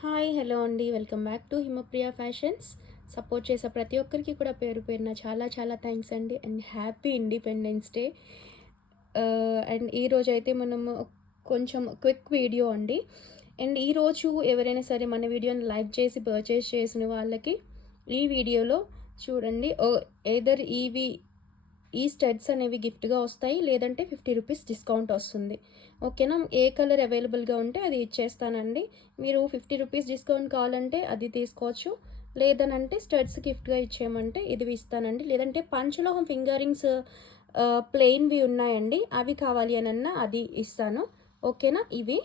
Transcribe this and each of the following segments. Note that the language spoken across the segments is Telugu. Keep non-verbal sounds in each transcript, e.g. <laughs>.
హాయ్ హలో అండి. Welcome back to Himapriya fashions. Support చేసే ప్రతి ఒక్కరికి కూడా పేరు పేరున చాలా చాలా థ్యాంక్స్ అండి. And happy independence day. And ఈరోజు అయితే మనము కొంచెం క్విక్ వీడియో అండి. అండ్ ఈరోజు ఎవరైనా సరే మన వీడియోని లైక్ చేసి పర్చేస్ చేసిన వాళ్ళకి ఈ వీడియోలో చూడండి. ఏదర్ ఈవీ ఈ స్టడ్స్ అనేవి గిఫ్ట్గా వస్తాయి. లేదంటే ఫిఫ్టీ రూపీస్ డిస్కౌంట్ వస్తుంది. ఓకేనా? ఏ కలర్ అవైలబుల్గా ఉంటే అది ఇచ్చేస్తానండి. మీరు ఫిఫ్టీ రూపీస్ డిస్కౌంట్ కావాలంటే అది తీసుకోవచ్చు. లేదనంటే స్టడ్స్ గిఫ్ట్గా ఇచ్చేయమంటే ఇది ఇస్తానండి. లేదంటే పంచలోహం ఫింగరింగ్స్ ప్లెయిన్వి ఉన్నాయండి. అవి కావాలి అని అది ఇస్తాను. ఓకేనా? ఇవి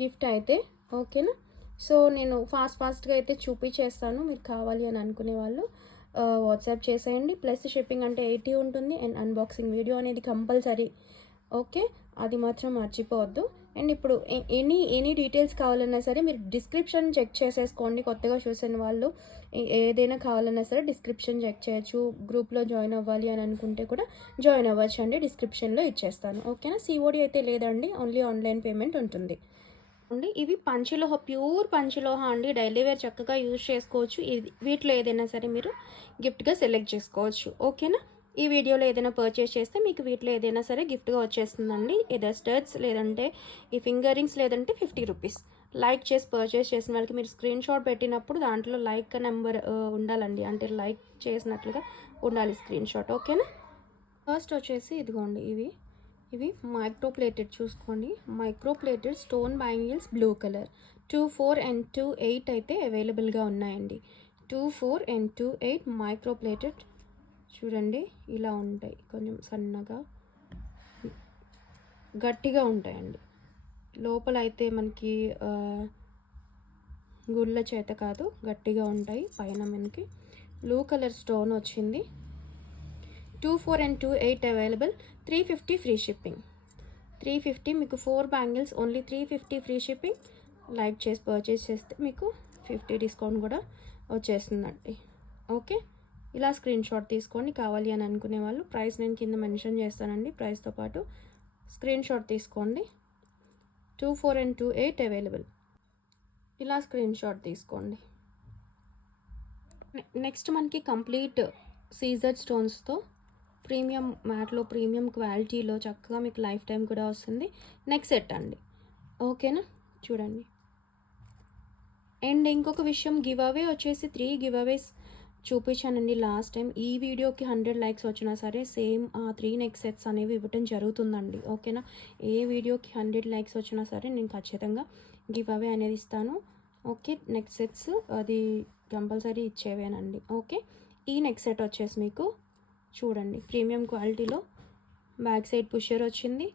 గిఫ్ట్ అయితే. ఓకేనా? సో నేను ఫాస్ట్ ఫాస్ట్గా అయితే చూపించేస్తాను మీరు కావాలి అని అనుకునే వాళ్ళు. వాట్సాప్ చేసేయండి. ప్లస్ షిప్పింగ్ అంటే ఎయిటీ ఉంటుంది. అండ్ అన్బాక్సింగ్ వీడియో అనేది కంపల్సరీ. ఓకే? అది మాత్రం మర్చిపోవద్దు. అండ్ ఇప్పుడు ఎనీ ఎనీ డీటెయిల్స్ కావాలన్నా సరే మీరు డిస్క్రిప్షన్ చెక్ చేసేసుకోండి. కొత్తగా చూసిన వాళ్ళు ఏదైనా కావాలన్నా సరే డిస్క్రిప్షన్ చెక్ చేయొచ్చు. గ్రూప్లో జాయిన్ అవ్వాలి అని అనుకుంటే కూడా జాయిన్ అవ్వచ్చు అండి డిస్క్రిప్షన్లో ఇచ్చేస్తాను. ఓకేనా? సిఓడి అయితే లేదండి. ఓన్లీ ఆన్లైన్ పేమెంట్ ఉంటుంది. అండి ఇవి పంచలోహ ప్యూర్ పంచలోహ అండి. డైలీ వేర్ చక్కగా యూజ్ చేసుకోవచ్చు. ఇది వీటిలో ఏదైనా సరే మీరు గిఫ్ట్గా సెలెక్ట్ చేసుకోవచ్చు. ఓకేనా? ఈ వీడియోలో ఏదైనా పర్చేస్ చేస్తే మీకు వీటిలో ఏదైనా సరే గిఫ్ట్గా వచ్చేస్తుందండి. ఏదో స్టర్ట్స్ లేదంటే ఈ ఫింగర్ రింగ్స్ లేదంటే ఫిఫ్టీ రూపీస్ లైక్ చేసి పర్చేస్ చేసిన వాళ్ళకి మీరు స్క్రీన్ షాట్ పెట్టినప్పుడు దాంట్లో లైక్ నెంబర్ ఉండాలండి. అంటే లైక్ చేసినట్లుగా ఉండాలి స్క్రీన్ షాట్ ఓకేనా? ఫస్ట్ వచ్చేసి ఇదిగోండి ఇవి. ఇవి మైక్రోప్లేటెడ్ చూసుకోండి. Microplated stone bangles blue colour two four and two eight అయితే అవైలబుల్గా ఉన్నాయండి. Two four and two eight microplated చూడండి ఇలా ఉంటాయి. కొంచెం సన్నగా గట్టిగా ఉంటాయండి. లోపల అయితే మనకి గుళ్ళ చేత కాదు గట్టిగా ఉంటాయి పైన మనకి. బ్లూ కలర్ స్టోన్ వచ్చింది. Two four and two eight available three fifty free shipping. Three fifty మీకు four bangles only three fifty free shipping. Like చేసి పర్చేస్ చేస్తే మీకు ఫిఫ్టీ డిస్కౌంట్ కూడా వచ్చేస్తుందండి. ఓకే? ఇలా స్క్రీన్ షాట్ తీసుకోండి కావాలి అని అనుకునే వాళ్ళు ప్రైస్ నేను కింద మెన్షన్ చేస్తానండి ప్రైస్తో పాటు స్క్రీన్ షాట్ తీసుకోండి. Two four and two eight available. ఇలా స్క్రీన్ షాట్ తీసుకోండి. నెక్స్ట్ మనకి కంప్లీట్ సీజర్ స్టోన్స్తో ప్రీమియం మ్యాట్లో ప్రీమియం క్వాలిటీలో చక్కగా మీకు లైఫ్ టైం కూడా వస్తుంది. నెక్స్ట్ సెట్ అండి. ఓకేనా? చూడండి. అండ్ ఇంకొక విషయం గివ్ అవే వచ్చేసి త్రీ గివ్ అవేస్ చూపించానండి లాస్ట్ టైం. ఈ వీడియోకి హండ్రెడ్ లైక్స్ వచ్చినా సరే సేమ్ ఆ త్రీ నెక్ సెట్స్ అనేవి ఇవ్వటం జరుగుతుందండి. ఓకేనా? ఏ వీడియోకి హండ్రెడ్ లైక్స్ వచ్చినా సరే నేను ఖచ్చితంగా గివ్ అవే అనేది ఇస్తాను. ఓకే నెక్ సెట్స్ అది కంపల్సరీ ఇచ్చేవేనండి. ఓకే ఈ నెక్ సెట్ వచ్చేసి మీకు చూడండి. ప్రీమియం క్వాలిటీలో బ్యాక్ సైడ్ పుషర్ వచ్చింది.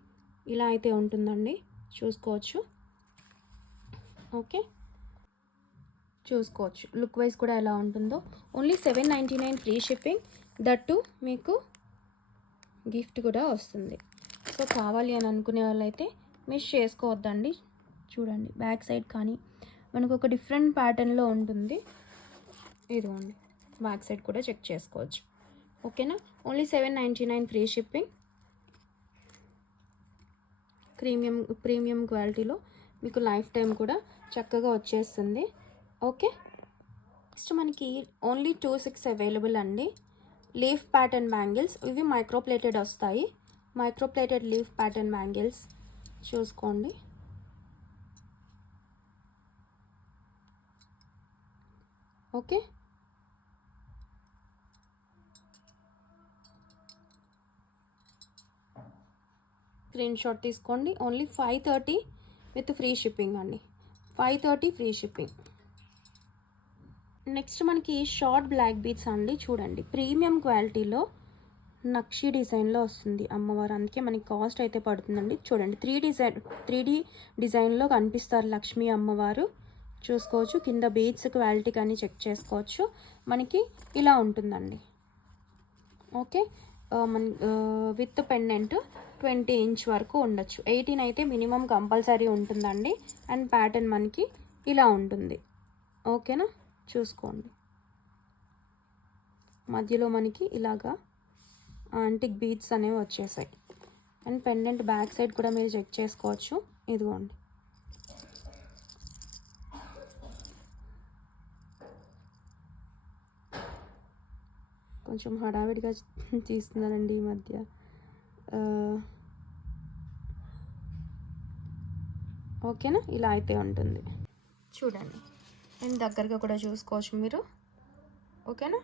ఇలా అయితే ఉంటుందండి. చూసుకోవచ్చు. ఓకే. చూసుకోవచ్చు. లుక్ వైజ్ కూడా ఎలా ఉంటుందో. Only seven ninety nine free shipping. That మీకు గిఫ్ట్ కూడా వస్తుంది. సో కావాలి అని అనుకునే వాళ్ళైతే మిస్ చేసుకోవద్దండి. చూడండి. బ్యాక్ సైడ్ కానీ మనకు ఒక డిఫరెంట్ ప్యాటర్న్లో ఉంటుంది. ఇదిగోండి. బ్యాక్ సైడ్ కూడా చెక్ చేసుకోవచ్చు. ఓకేనా? Only seven ninety nine free shipping premium premium క్వాలిటీలో మీకు లైఫ్ టైం కూడా చక్కగా వచ్చేస్తుంది. ఓకే? నెక్స్ట్ మనకి ఓన్లీ టూ సిక్స్ అవైలబుల్ అండి. లీఫ్ ప్యాటర్న్ బ్యాంగిల్స్ ఇవి మైక్రోప్లేటెడ్ వస్తాయి. మైక్రోప్లేటెడ్ లీఫ్ ప్యాటర్న్ బ్యాంగిల్స్ చూసుకోండి. ఓకే? స్క్రీన్ షాట్ తీసుకోండి. Only five thirty with free shipping అండి. Five thirty free shipping. Next మనకి షార్ట్ బ్లాక్ బీట్స్ అండి. చూడండి. ప్రీమియం క్వాలిటీలో నక్షి డిజైన్లో వస్తుంది. అమ్మవారు అందుకే మనకి కాస్ట్ అయితే పడుతుందండి. చూడండి. త్రీ డిజైన్ త్రీ డి డిజైన్లో కనిపిస్తారు లక్ష్మీ అమ్మవారు. చూసుకోవచ్చు. కింద బీట్స్ క్వాలిటీ కానీ చెక్ చేసుకోవచ్చు. మనకి ఇలా ఉంటుందండి. ఓకే. మన విత్ పెండెంట్ ట్వంటీ ఇంచ్ వరకు ఉండొచ్చు. ఎయిటీన్ అయితే మినిమం కంపల్సరీ ఉంటుందండి. అండ్ ప్యాటర్న్ మనకి ఇలా ఉంటుంది. ఓకేనా? చూసుకోండి. మధ్యలో మనకి ఇలాగా ఆంటిక్ బీచ్స్ అనేవి వచ్చేసాయి. అండ్ పెండెంట్ బ్యాక్ సైడ్ కూడా మీరు చెక్ చేసుకోవచ్చు. ఇదిగోండి. కొంచెం హడావిడిగా <laughs> తీస్తున్నానండి ఈ మధ్య. ఓకేనా? ఇలా అయితే ఉంటుంది. చూడండి. అండ్ దగ్గరగా కూడా చూసుకోవచ్చు మీరు. ఓకేనా?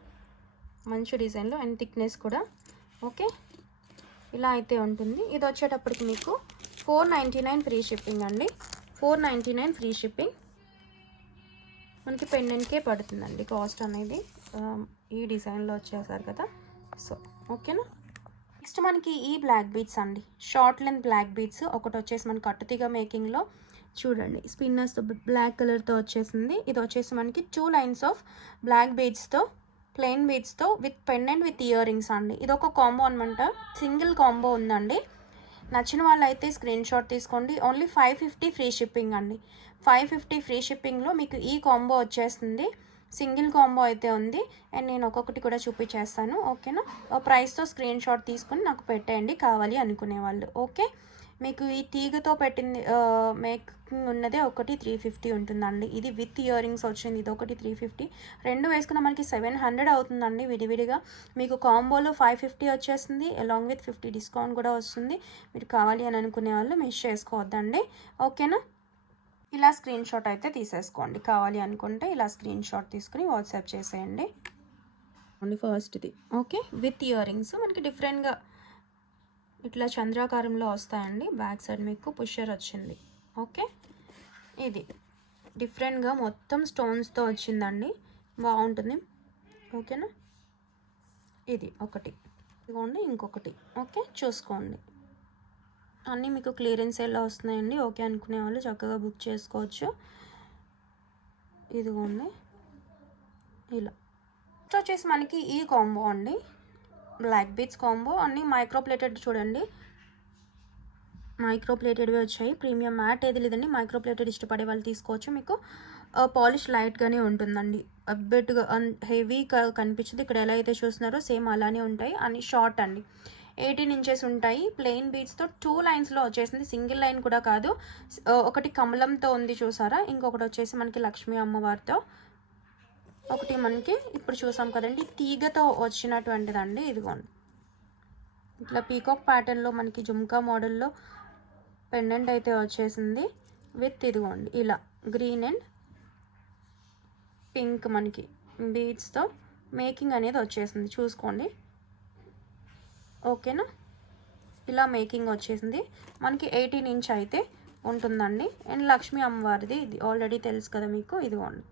మంచి డిజైన్లో అండ్ థిక్నెస్ కూడా. ఓకే? ఇలా అయితే ఉంటుంది. ఇది వచ్చేటప్పటికి మీకు four ninety nine free shipping అండి. Four ninety nine free shipping. మనకి పెండెంట్కే పడుతుందండి కాస్ట్ అనేది. ఈ డిజైన్లో వచ్చేసారు కదా. సో ఓకేనా? నెక్స్ట్ మనకి ఈ బ్లాక్ బీట్స్ అండి. షార్ట్ లెంత్ బ్లాక్ బీట్స్ ఒకటి వచ్చేసి మనకి కట్టుతీగ మేకింగ్లో చూడండి. స్పిన్నర్స్ బ్లాక్ కలర్తో వచ్చేసింది. ఇది వచ్చేసి మనకి టూ లైన్స్ ఆఫ్ బ్లాక్ బీడ్స్తో plain బీడ్స్తో with pendant with ear rings అండి. ఇది ఒక కాంబో అనమాట సింగిల్ కాంబో ఉందండి. నచ్చిన వాళ్ళైతే స్క్రీన్ షాట్ తీసుకోండి. Only five fifty free shipping అండి. ఫైవ్ ఫిఫ్టీ ఫ్రీ షిప్పింగ్లో మీకు ఈ కాంబో వచ్చేస్తుంది సింగిల్ కాంబో అయితే ఉంది. అండ్ నేను ఒక్కొక్కటి కూడా చూపించేస్తాను. ఓకేనా? ప్రైస్తో స్క్రీన్ షాట్ తీసుకొని నాకు పెట్టేయండి. కావాలి అనుకునే వాళ్ళు. ఓకే? మీకు ఈ తీగతో పెట్టింది మేకింగ్ ఉన్నదే ఒకటి త్రీ ఫిఫ్టీ ఉంటుందండి. ఇది విత్ ఇయర్ రింగ్స్ వచ్చింది. ఇది ఒకటి త్రీ ఫిఫ్టీ. రెండు వేసుకున్న మనకి సెవెన్ హండ్రెడ్ అవుతుందండి విడివిడిగా. మీకు కాంబోలో ఫైవ్ ఫిఫ్టీ వచ్చేస్తుంది అలాంగ్ విత్ ఫిఫ్టీ డిస్కౌంట్ కూడా వస్తుంది. మీరు కావాలి అని అనుకునే వాళ్ళు మిస్ చేసుకోవద్దండి. ఓకేనా? ఇలా స్క్రీన్ షాట్ అయితే తీసేసుకోండి. కావాలి అనుకుంటే ఇలా స్క్రీన్ షాట్ తీసుకుని వాట్సాప్ చేసేయండి. ఫస్ట్ది. ఓకే విత్ ఇయర్ రింగ్స్ మనకి డిఫరెంట్గా ఇట్లా చంద్రాకారంలో వస్తాయండి. బ్యాక్ సైడ్ మీకు పుషర్ వచ్చింది. ఓకే ఇది. డిఫరెంట్గా మొత్తం స్టోన్స్తో వచ్చిందండి. బాగుంటుంది. ఓకేనా ఇది ఒకటి. ఇదిగోండి ఇంకొకటి. ఓకే చూసుకోండి. అన్నీ మీకు క్లియరెన్స్ ఎలా వస్తున్నాయండి? ఓకే అనుకునే వాళ్ళు చక్కగా బుక్ చేసుకోవచ్చు. ఇదిగోండి. ఇలా. నెక్స్ట్ వచ్చేసి మనకి ఈ కాంబో అండి. Black beads combo. అన్నీ మైక్రో ప్లేటెడ్ చూడండి. మైక్రో ప్లేటెడ్వి వచ్చాయి. ప్రీమియం మ్యాట్ ఏది లేదండి. మైక్రో ప్లేటెడ్ ఇష్టపడే వాళ్ళు తీసుకోవచ్చు. మీకు పాలిష్ లైట్గానే ఉంటుందండి. బెట్గా హెవీ కనిపించదు. ఇక్కడ ఎలా అయితే చూస్తున్నారో సేమ్ అలానే ఉంటాయి. అని షార్ట్ అండి. ఎయిటీన్ ఇంచెస్ ఉంటాయి. ప్లెయిన్ బీడ్స్తో టూ లైన్స్లో వచ్చేసింది. సింగిల్ లైన్ కూడా కాదు. ఒకటి కమలంతో ఉంది చూసారా? ఇంకొకటి వచ్చేసి మనకి లక్ష్మీ అమ్మవారితో. ఒకటి మనకి ఇప్పుడు చూసాం కదండి. తీగతో వచ్చినటువంటిదండి ఇదిగోండి. ఇట్లా పీకాక్ ప్యాటర్న్లో మనకి జుమ్కా మోడల్లో పెండెంట్ అయితే వచ్చేసింది. విత్ ఇదిగోండి. ఇలా గ్రీన్ అండ్ పింక్ మనకి. బీడ్స్తో మేకింగ్ అనేది వచ్చేసింది. చూసుకోండి. ఓకేనా? ఇలా మేకింగ్ వచ్చేసింది. మనకి ఎయిటీన్ ఇంచ్ అయితే ఉంటుందండి. అండ్ లక్ష్మీ అమ్మవారిది ఇది ఆల్రెడీ తెలుసు కదా మీకు? ఇదిగోండి.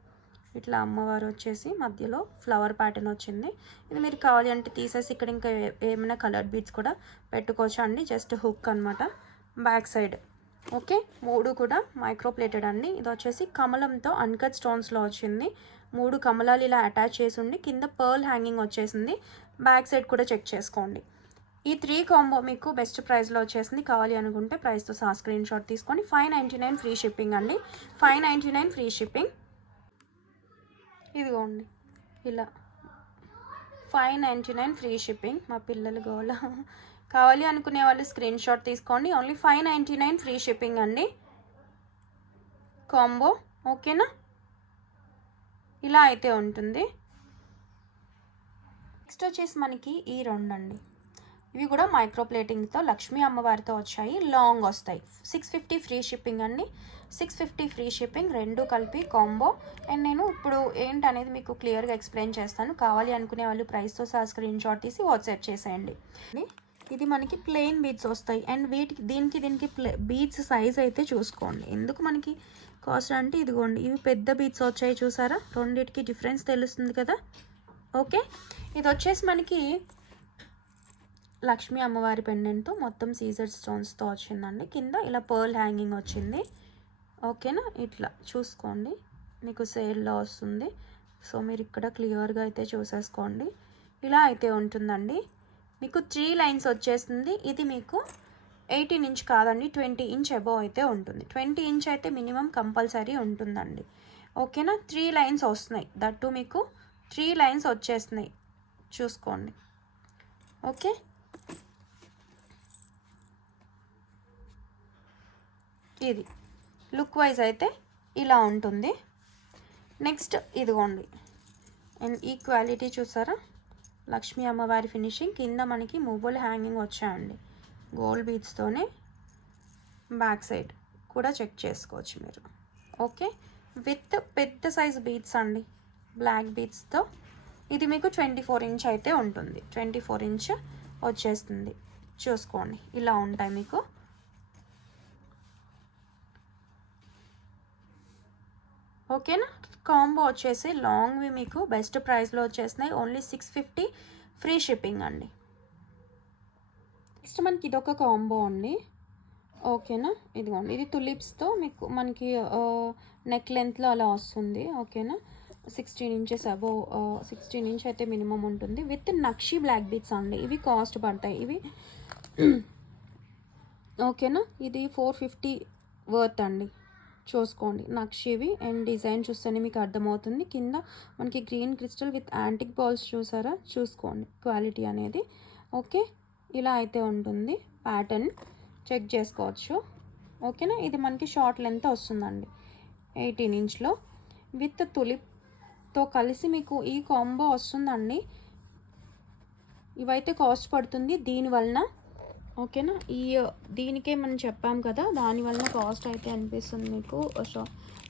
ఇట్లా అమ్మవారు వచ్చేసి మధ్యలో ఫ్లవర్ ప్యాటర్న్ వచ్చింది. ఇది మీరు కావాలి అంటే తీసేసి ఇక్కడ ఇంకా ఏమైనా కలర్ బీడ్స్ కూడా పెట్టుకోవచ్చు అండి. జస్ట్ హుక్ అనమాట బ్యాక్ సైడ్. ఓకే? మూడు కూడా మైక్రోప్లేటెడ్ అండి. ఇది వచ్చేసి కమలంతో అన్కట్ స్టోన్స్లో వచ్చింది. మూడు కమలాలు ఇలా అటాచ్ చేసి ఉండి కింద పర్ల్ హ్యాంగింగ్ వచ్చేసింది. బ్యాక్ సైడ్ కూడా చెక్ చేసుకోండి. ఈ త్రీ కాంబో మీకు బెస్ట్ ప్రైస్లో వచ్చేసింది. కావాలి అనుకుంటే ప్రైస్తో సహా స్క్రీన్ షాట్ తీసుకొని five ninety nine free shipping అండి. Five ninety nine free shipping. ఇదిగోండి. ఇలా. Five ninety nine free shipping. మా పిల్లలు గోల. కావాలి అనుకునే వాళ్ళు స్క్రీన్ షాట్ తీసుకోండి. Only five ninety nine free shipping అండి. కాంబో. ఓకేనా? ఇలా అయితే ఉంటుంది. నెక్స్ట్ వచ్చేసి మనకి ఈ రెండు అండి. ఇవి కూడా మైక్రోప్లేటింగ్తో లక్ష్మీ అమ్మవారితో వచ్చాయి. లాంగ్ వస్తాయి. సిక్స్ ఫిఫ్టీ ఫ్రీ షిప్పింగ్ అండి. సిక్స్ ఫిఫ్టీ ఫ్రీ షిప్పింగ్ రెండు కలిపి కాంబో అండ్ నేను ఇప్పుడు ఏంటనేది మీకు క్లియర్గా ఎక్స్ప్లెయిన్ చేస్తాను. కావాలి అనుకునే వాళ్ళు ప్రైస్తో సహా స్క్రీన్ షాట్ తీసి వాట్సాప్ చేసేయండి. ఇది మనకి ప్లెయిన్ బీడ్స్ వస్తాయి. అండ్ వీటికి దీనికి దీనికి ప్లే బీడ్స్ సైజ్ అయితే చూసుకోండి. ఎందుకు మనకి కాస్ట్ అంటే ఇదిగోండి. ఇవి పెద్ద బీడ్స్ వచ్చాయి చూసారా? రెండింటికి డిఫరెన్స్ తెలుస్తుంది కదా? ఓకే ఇది వచ్చేసి మనకి లక్ష్మీ అమ్మవారి పెండెంట్తో మొత్తం సీజర్ స్టోన్స్తో వచ్చిందండి. కింద ఇలా పర్ల్ హ్యాంగింగ్ వచ్చింది. ఓకేనా? ఇట్లా చూసుకోండి. మీకు సేల్లో వస్తుంది. సో మీరు ఇక్కడ క్లియర్గా అయితే చూసేసుకోండి. ఇలా అయితే ఉంటుందండి. మీకు త్రీ లైన్స్ వచ్చేస్తుంది. ఇది మీకు ఎయిటీన్ ఇంచ్ కాదండి ట్వంటీ ఇంచ్ అబోవ్ అయితే ఉంటుంది. ట్వంటీ ఇంచ్ అయితే మినిమం కంపల్సరీ ఉంటుందండి. ఓకేనా? త్రీ లైన్స్ వస్తున్నాయి. దట్టు మీకు త్రీ లైన్స్ వచ్చేస్తున్నాయి. చూసుకోండి. ఓకే? ఇది. లుక్ వైజ్ అయితే ఇలా ఉంటుంది. నెక్స్ట్ ఇదిగోండి. అండ్ ఈ క్వాలిటీ చూసారా? లక్ష్మీ అమ్మవారి ఫినిషింగ్ కింద మనకి మొబైల్ హ్యాంగింగ్ వచ్చాయండి. గోల్డ్ బీడ్స్తోనే బ్యాక్ సైడ్ కూడా చెక్ చేసుకోవచ్చు మీరు. ఓకే విత్ పెద్ద సైజ్ బీడ్స్ అండి. బ్లాక్ బీడ్స్తో ఇది మీకు ట్వంటీ ఫోర్ ఇంచ్ అయితే ఉంటుంది. ట్వంటీ ఫోర్ ఇంచ్ వచ్చేస్తుంది. చూసుకోండి. ఇలా ఉంటాయి మీకు. ఓకేనా? కాంబో వచ్చేసి లాంగ్వి మీకు బెస్ట్ ప్రైస్లో వచ్చేసినాయి. Only six fifty free shipping అండి. నెక్స్ట్ మనకి ఇదొక కాంబో అండి. ఓకేనా? ఇదిగోండి. ఇది తులిప్స్తో మీకు మనకి నెక్ లెంత్లో అలా వస్తుంది. ఓకేనా? Sixteen inches above sixteen inch అయితే మినిమం ఉంటుంది. విత్ నక్షి బ్లాక్ బీట్స్ అండి. ఇవి కాస్ట్ పడతాయి. ఇవి ఓకేనా? ఇది ఫోర్ ఫిఫ్టీ వర్త్ అండి. చూసుకోండి. నక్షివి అండ్ డిజైన్ చూస్తేనే మీకు అర్థమవుతుంది. కింద మనకి green crystal with antique balls చూసారా? చూసుకోండి క్వాలిటీ అనేది. ఓకే? ఇలా అయితే ఉంటుంది. ప్యాటర్న్ చెక్ చేసుకోవచ్చు. ఓకేనా? ఇది మనకి షార్ట్ లెంత్ వస్తుందండి. ఎయిటీన్ ఇంచ్లో. విత్ తులిప్తో కలిసి మీకు ఈ కాంబో వస్తుందండి. ఇవైతే కాస్ట్ పడుతుంది. దీనివలన ఓకేనా? ఈ దీనికే మనం చెప్పాం కదా దానివల్ల కాస్ట్ అయితే అనిపిస్తుంది మీకు. So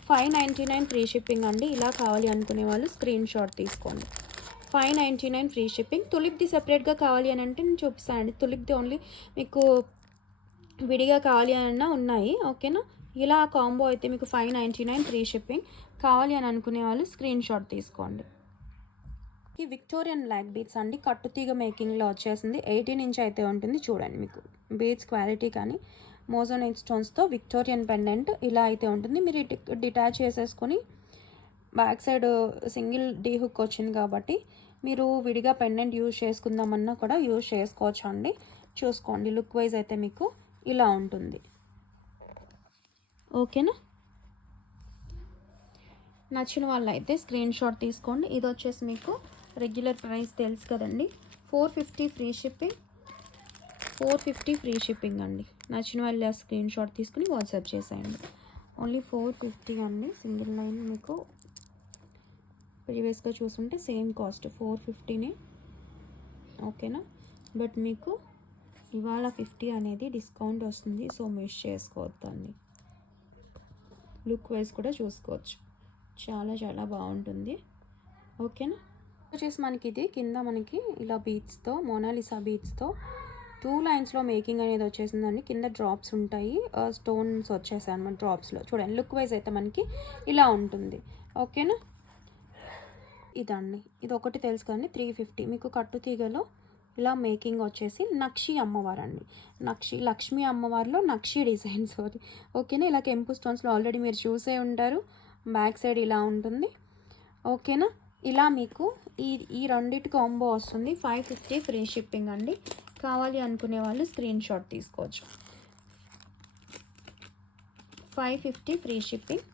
five ninety nine free shipping అండి. ఇలా కావాలి అనుకునే వాళ్ళు స్క్రీన్ షాట్ తీసుకోండి. Five ninety nine free shipping తులిప్ది సెపరేట్గా కావాలి అని అంటే నేను చూపిస్తానండి తులిప్ది ఓన్లీ మీకు విడిగా కావాలి అన్నా ఉన్నాయి. ఓకేనా? ఇలా కాంబో అయితే మీకు five ninety nine free shipping కావాలి అని అనుకునే వాళ్ళు స్క్రీన్ షాట్ తీసుకోండి. ఈ విక్టోరియన్ లైక్ బీట్స్ అండి. కట్టుతీగ మేకింగ్లో వచ్చేసింది. ఎయిటీన్ ఇంచ్ అయితే ఉంటుంది. చూడండి మీకు. బీట్స్ క్వాలిటీ కానీ మోజోనైట్ స్టోన్స్తో విక్టోరియన్ పెండెంట్ ఇలా అయితే ఉంటుంది. మీరు డిటాచ్ చేసేసుకొని back side single D hook వచ్చింది కాబట్టి మీరు విడిగా పెండెంట్ యూజ్ చేసుకుందామన్నా కూడా యూజ్ చేసుకోవచ్చు అండి. చూసుకోండి. లుక్ వైజ్ అయితే మీకు ఇలా ఉంటుంది. ఓకేనా? నచ్చిన వాళ్ళు అయితే స్క్రీన్ షాట్ తీసుకోండి. ఇది వచ్చేసి మీకు రెగ్యులర్ ప్రైస్ తెలుసు కదండి. Four fifty free shipping. Four fifty free shipping అండి. నచ్చిన వాళ్ళు స్క్రీన్ షాట్ తీసుకుని వాట్సాప్ చేసేయండి. ఓన్లీ ఫోర్ ఫిఫ్టీ అండి. సింగిల్ లైన్ మీకు ప్రీవియస్గా చూసుంటే సేమ్ కాస్ట్ ఫోర్ ఫిఫ్టీనే. ఓకేనా? బట్ మీకు ఇవాళ ఫిఫ్టీ అనేది డిస్కౌంట్ వస్తుంది. సో మిస్ చేసుకోవద్దండి. లుక్ వైజ్ కూడా చూసుకోవచ్చు. చాలా చాలా బాగుంటుంది. ఓకేనా? వచ్చేసి మనకి ఇది కింద మనకి ఇలా బీట్స్తో మోనాలిసా బీట్స్తో టూ లైన్స్లో మేకింగ్ అనేది వచ్చేసిందండి. కింద డ్రాప్స్ ఉంటాయి. స్టోన్స్ వచ్చేసాయి అనమాట డ్రాప్స్లో చూడండి లుక్ వైజ్ అయితే మనకి ఇలా ఉంటుంది. ఓకేనా ఇదండి. ఇది ఒకటి తెలుసు కదండి త్రీ ఫిఫ్టీ మీకు కట్టు తీగలో ఇలా మేకింగ్ వచ్చేసి నక్షి అమ్మవారు అండి నక్షి లక్ష్మీ అమ్మవారిలో నక్షి డిజైన్ సారీ ఓకేనా ఇలా కెంపు స్టోన్స్లో ఆల్రెడీ మీరు చూసే ఉంటారు. బ్యాక్ సైడ్ ఇలా ఉంటుంది. ఓకేనా ఇలా మీకు ఈ ఈ రెండిటి కాంబో వస్తుంది. ఫైవ్ ఫిఫ్టీ ఫ్రీ షిప్పింగ్ అండి. కావాలి అనుకునే వాళ్ళు స్క్రీన్ షాట్ తీసుకోవచ్చు. ఫైవ్ ఫిఫ్టీ ఫ్రీ షిప్పింగ్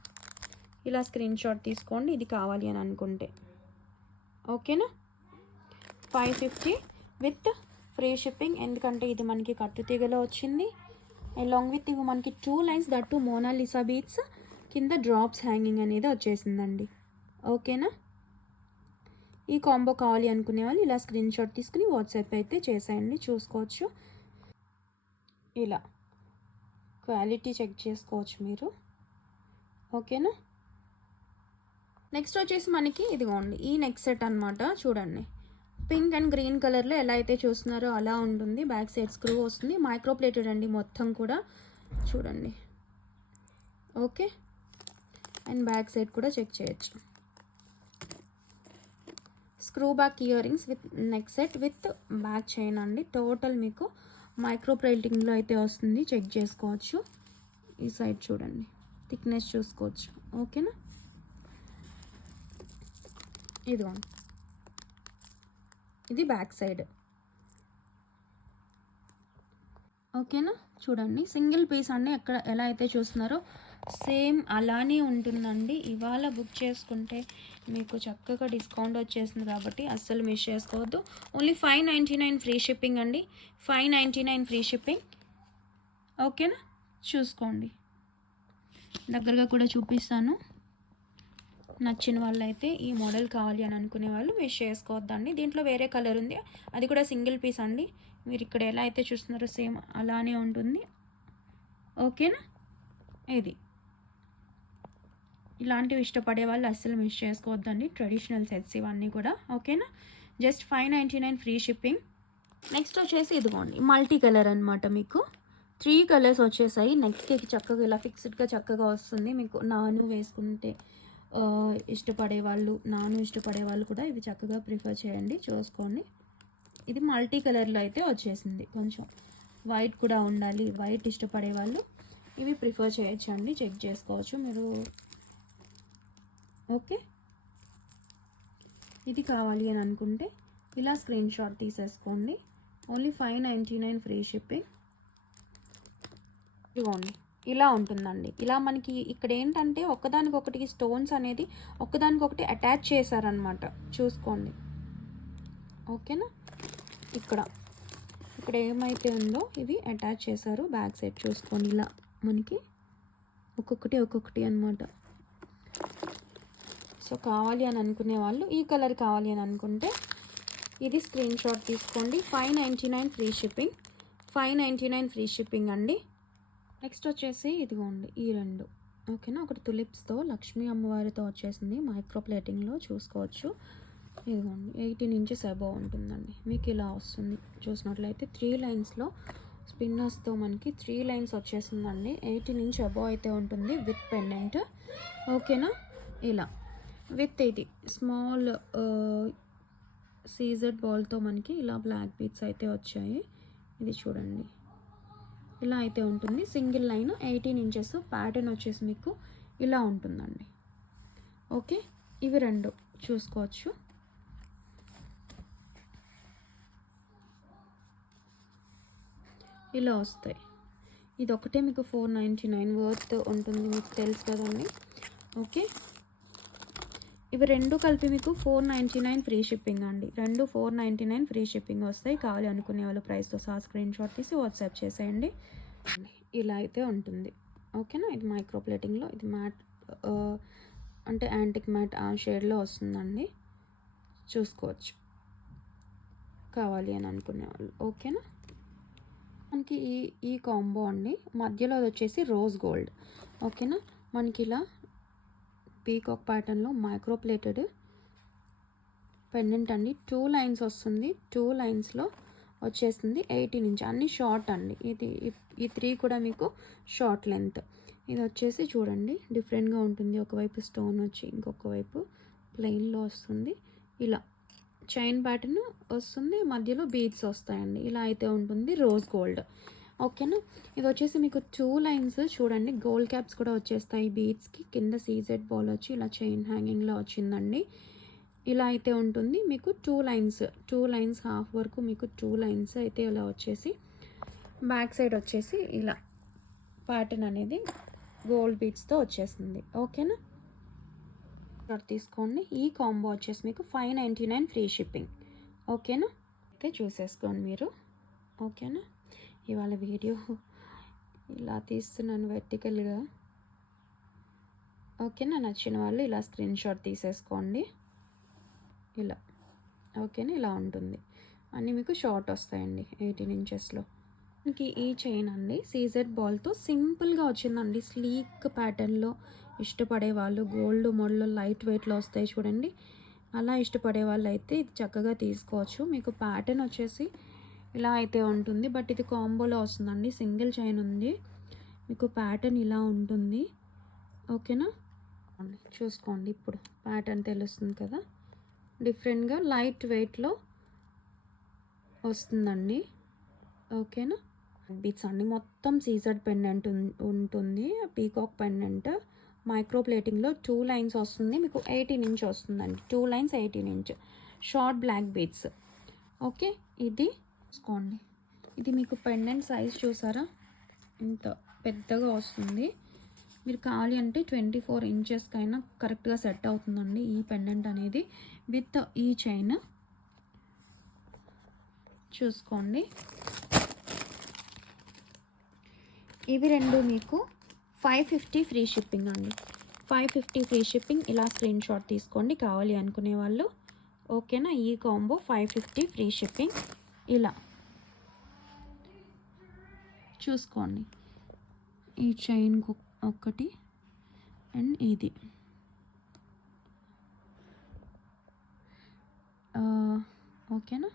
ఇలా స్క్రీన్ షాట్ తీసుకోండి. ఇది కావాలి అని అనుకుంటే. ఓకేనా? Five fifty with free shipping ఎందుకంటే ఇది మనకి కట్టుతీగలో వచ్చింది. అలాంగ్ విత్ ఇవి మనకి two lines that Mona Lisa beads కింద డ్రాప్స్ హ్యాంగింగ్ అనేది వచ్చేసిందండి. ఓకేనా? ఈ కాంబో కావాలి అనుకునే వాళ్ళు ఇలా స్క్రీన్ షాట్ తీసుకుని వాట్సాప్ అయితే చేసేయండి. చూసుకోవచ్చు. ఇలా క్వాలిటీ చెక్ చేసుకోవచ్చు మీరు. ఓకేనా? నెక్స్ట్ వచ్చేసి మనకి ఇదిగోండి ఈ నెక్ సెట్ అనమాట చూడండి. పింక్ అండ్ గ్రీన్ కలర్లో ఎలా అయితే చూస్తున్నారో అలా ఉంటుంది. బ్యాక్ సైడ్ స్క్రూ వస్తుంది. మైక్రో ప్లేటెడ్ అండి మొత్తం కూడా. చూడండి. ఓకే. అండ్ బ్యాక్ సైడ్ కూడా చెక్ చేయొచ్చు. Screw back ear rings with neck set with back chain అండి. టోటల్ మీకు మైక్రో ప్రింటింగ్లో అయితే వస్తుంది. చెక్ చేసుకోవచ్చు. ఈ సైడ్ చూడండి. థిక్నెస్ చూసుకోవచ్చు. ఓకేనా ఇదిగోండి. ఇది బ్యాక్ సైడ్ ఓకేనా చూడండి. సింగిల్ పీస్ అండి. ఎక్కడ ఎలా అయితే చూస్తున్నారో సేమ్ అలానే ఉంటుందండి. ఇవాళ బుక్ చేసుకుంటే మీకు చక్కగా డిస్కౌంట్ వచ్చేసింది కాబట్టి అస్సలు మిస్ చేసుకోవద్దు. Only five ninety nine free shipping అండి. Five ninety nine free shipping. ఓకేనా? చూసుకోండి. దగ్గరగా కూడా చూపిస్తాను. నచ్చిన వాళ్ళు అయితే ఈ మోడల్ కావాలి అని అనుకునే వాళ్ళు విష్ చేసుకోవద్దండి. దీంట్లో వేరే కలర్ ఉంది. అది కూడా సింగిల్ పీస్ అండి. మీరు ఇక్కడ ఎలా అయితే చూస్తున్నారో సేమ్ అలానే ఉంటుంది. ఓకేనా? ఇది. ఇలాంటివి ఇష్టపడే వాళ్ళు అస్సలు మిస్ చేసుకోవద్దండి. ట్రెడిషనల్ సెట్స్ ఇవన్నీ కూడా. ఓకేనా? Just five ninety nine free shipping next వచ్చేసి ఇదిగోండి మల్టీ కలర్ అనమాట మీకు. త్రీ కలర్స్ వచ్చేసాయి. నెక్కి చక్కగా ఇలా ఫిక్స్డ్గా చక్కగా వస్తుంది. మీకు నాను వేసుకుంటే ఇష్టపడే వాళ్ళు నాను ఇష్టపడే వాళ్ళు కూడా ఇవి చక్కగా ప్రిఫర్ చేయండి. చూసుకోండి. ఇది మల్టీ కలర్లో అయితే వచ్చేసింది. కొంచెం వైట్ కూడా ఉండాలి. వైట్ ఇష్టపడే వాళ్ళు ఇవి ప్రిఫర్ చేయొచ్చు అండి చెక్ చేసుకోవచ్చు. మీరు ఓకే? ఇది కావాలి అని అనుకుంటే ఇలా స్క్రీన్ షాట్ తీసేసుకోండి. Only five ninety nine free shipping ఇదిగోండి. ఇలా ఉంటుందండి. ఇలా మనకి ఇక్కడ ఏంటంటే ఒకదానికొకటి స్టోన్స్ అనేది ఒకదానికొకటి అటాచ్ చేశారనమాట చూసుకోండి. ఓకేనా? ఇక్కడ. ఇక్కడ ఏమైతే ఉందో ఇవి అటాచ్ చేశారు. బ్యాక్ సైడ్ చూసుకోండి. ఇలా మనకి ఒక్కొక్కటి ఒక్కొక్కటి అనమాట సో కావాలి అని అనుకునే వాళ్ళు ఈ కలర్ కావాలి అని అనుకుంటే ఇది స్క్రీన్ షాట్ తీసుకోండి. Five ninety nine free shipping five ninety nine free shipping అండి. నెక్స్ట్ వచ్చేసి ఇదిగోండి ఈ రెండు. ఓకేనా? ఒకటి తులిప్స్తో లక్ష్మీ అమ్మవారితో వచ్చేసింది. మైక్రో ప్లేటింగ్లో చూసుకోవచ్చు. ఇదిగోండి ఎయిటీన్ ఇంచెస్ అబవ్ ఉంటుందండి. మీకు ఇలా వస్తుంది. చూసినట్లయితే త్రీ లైన్స్లో స్పిన్నర్స్తో మనకి త్రీ లైన్స్ వచ్చేసిందండి. ఎయిటీన్ ఇంచ్ అబవ్ అయితే ఉంటుంది విత్ పెండెంట్ ఓకేనా? ఇలా. విత్ ఇది స్మాల్ సీజెడ్ బాల్తో మనకి ఇలా బ్లాక్ బీట్స్ అయితే వచ్చాయి. ఇది చూడండి. ఇలా అయితే ఉంటుంది. Single line eighteen inches pattern వచ్చేసి మీకు ఇలా ఉంటుందండి. ఓకే? ఇవి రెండు చూసుకోవచ్చు. ఇలా వస్తాయి. ఇది ఒకటే మీకు ఫోర్ నైంటీ నైన్ వర్త్ ఉంటుంది. మీకు తెలుసు కదండి. ఓకే? ఇవి రెండు కలిపి మీకు four ninety nine free shipping అండి. రెండు four ninety nine free shipping వస్తాయి. కావాలి అనుకునే వాళ్ళు ప్రైస్తో సహా స్క్రీన్ షాట్ తీసి వాట్సాప్ చేసేయండి. ఇలా అయితే ఉంటుంది. ఓకేనా? ఇది మైక్రోప్లేటింగ్లో ఇది మ్యాట్ అంటే యాంటిక్ మ్యాట్ ఆ షేడ్లో వస్తుందండి. చూసుకోవచ్చు. కావాలి అని అనుకునే వాళ్ళు. ఓకేనా? మనకి ఈ ఈ కాంబో అండి. మధ్యలో అది వచ్చేసి రోజ్ గోల్డ్ ఓకేనా? మనకి ఇలా పీకాక్ ప్యాటర్న్లో మైక్రో ప్లేటెడ్ పెండెంట్ అండి. టూ లైన్స్ వస్తుంది. టూ లైన్స్లో వచ్చేస్తుంది ఎయిటీన్ ఇంచ్ అన్ని షార్ట్ అండి. ఇది ఈ- ఈ త్రీ కూడా మీకు షార్ట్ లెంత్ ఇది వచ్చేసి చూడండి. డిఫరెంట్గా ఉంటుంది. ఒకవైపు స్టోన్ వచ్చి ఇంకొక వైపు ప్లెయిన్లో వస్తుంది. ఇలా చైన్ ప్యాటర్న్ వస్తుంది. మధ్యలో బీడ్స్ వస్తాయండి. ఇలా అయితే ఉంటుంది. Rose gold. ఓకేనా? ఇది వచ్చేసి మీకు టూ లైన్స్ చూడండి. గోల్డ్ క్యాప్స్ కూడా వచ్చేస్తాయి బీట్స్కి కింద సీజెడ్ బాల్ వచ్చి ఇలా చైన్ హ్యాంగింగ్లో వచ్చిందండి. ఇలా అయితే ఉంటుంది. మీకు two lines two lines half వరకు మీకు టూ లైన్స్ అయితే ఇలా వచ్చేసి బ్యాక్ సైడ్ వచ్చేసి ఇలా ప్యాటర్న్ అనేది గోల్డ్ బీట్స్తో వచ్చేసింది. ఓకేనా? ఇక్కడ తీసుకోండి. ఈ కాంబో వచ్చేసి మీకు five ninety nine free shipping ఓకేనా? అయితే చూసేసుకోండి మీరు. ఓకేనా? ఇవాళ వీడియో ఇలా తీస్తున్నాను వెర్టికల్గా ఓకేనా నచ్చిన వాళ్ళు ఇలా స్క్రీన్ షాట్ తీసేసుకోండి. ఇలా. ఓకేనా ఇలా ఉంటుంది. అన్నీ మీకు షార్ట్ వస్తాయండి ఎయిటీన్ ఇంచెస్లో మనకి ఈ చైన్ అండి సీజెడ్ బాల్తో సింపుల్గా వచ్చిందండి. స్లీక్ ప్యాటర్న్లో ఇష్టపడే వాళ్ళు గోల్డ్ మోడల్లో లైట్ వెయిట్లో వస్తాయి చూడండి. అలా ఇష్టపడే వాళ్ళు అయితే ఇది చక్కగా తీసుకోవచ్చు. మీకు ప్యాటర్న్ వచ్చేసి ఇలా అయితే ఉంటుంది. బట్ ఇది కాంబోలో వస్తుందండి. సింగిల్ చైన్ ఉంది. మీకు ప్యాటర్న్ ఇలా ఉంటుంది. ఓకేనా? చూసుకోండి ఇప్పుడు. ప్యాటర్న్ తెలుస్తుంది కదా? డిఫరెంట్గా లైట్ వెయిట్లో వస్తుందండి. ఓకేనా? బీట్స్ అండి. మొత్తం సీజర్ పెండెంట్ ఉంటుంది. Peacock pendant. మైక్రో ప్లేటింగ్లో టూ లైన్స్ వస్తుంది. మీకు ఎయిటీన్ ఇంచ్ వస్తుందండి. Two lines eighteen inch. Short black beads. Okay? ఇది చూసుకోండి. ఇది మీకు పెండెంట్ సైజ్ చూసారా? ఇంత పెద్దగా వస్తుంది. మీరు కావాలి అంటే ట్వంటీ ఫోర్ ఇంచెస్కైనా కరెక్ట్గా సెట్ అవుతుందండి ఈ పెండెంట్ అనేది. విత్ ఈ చైన్ చూసుకోండి. ఇవి రెండు మీకు ఫైవ్ ఫిఫ్టీ ఫ్రీ షిప్పింగ్ అండి. ఫైవ్ ఫిఫ్టీ ఫ్రీ షిప్పింగ్ ఇలా స్క్రీన్ షాట్ తీసుకోండి. కావాలి అనుకునే వాళ్ళు ఓకేనా? ఈ combo five fifty free shipping. ఇలా. చూసుకోండి. ఈ చైన్ ఒక్కటి అండ్ ఇది. ఓకేనా?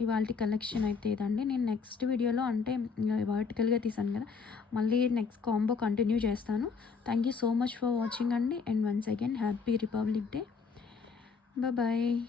ఇవాళ కలెక్షన్ అయితే ఇదండి. నేను నెక్స్ట్ వీడియోలో అంటే వర్టికల్గా తీసాను కదా మళ్ళీ నెక్స్ట్ కాంబో కంటిన్యూ చేస్తాను. Thank you so much for watching అండి. And once again happy Republic Day Bye-bye.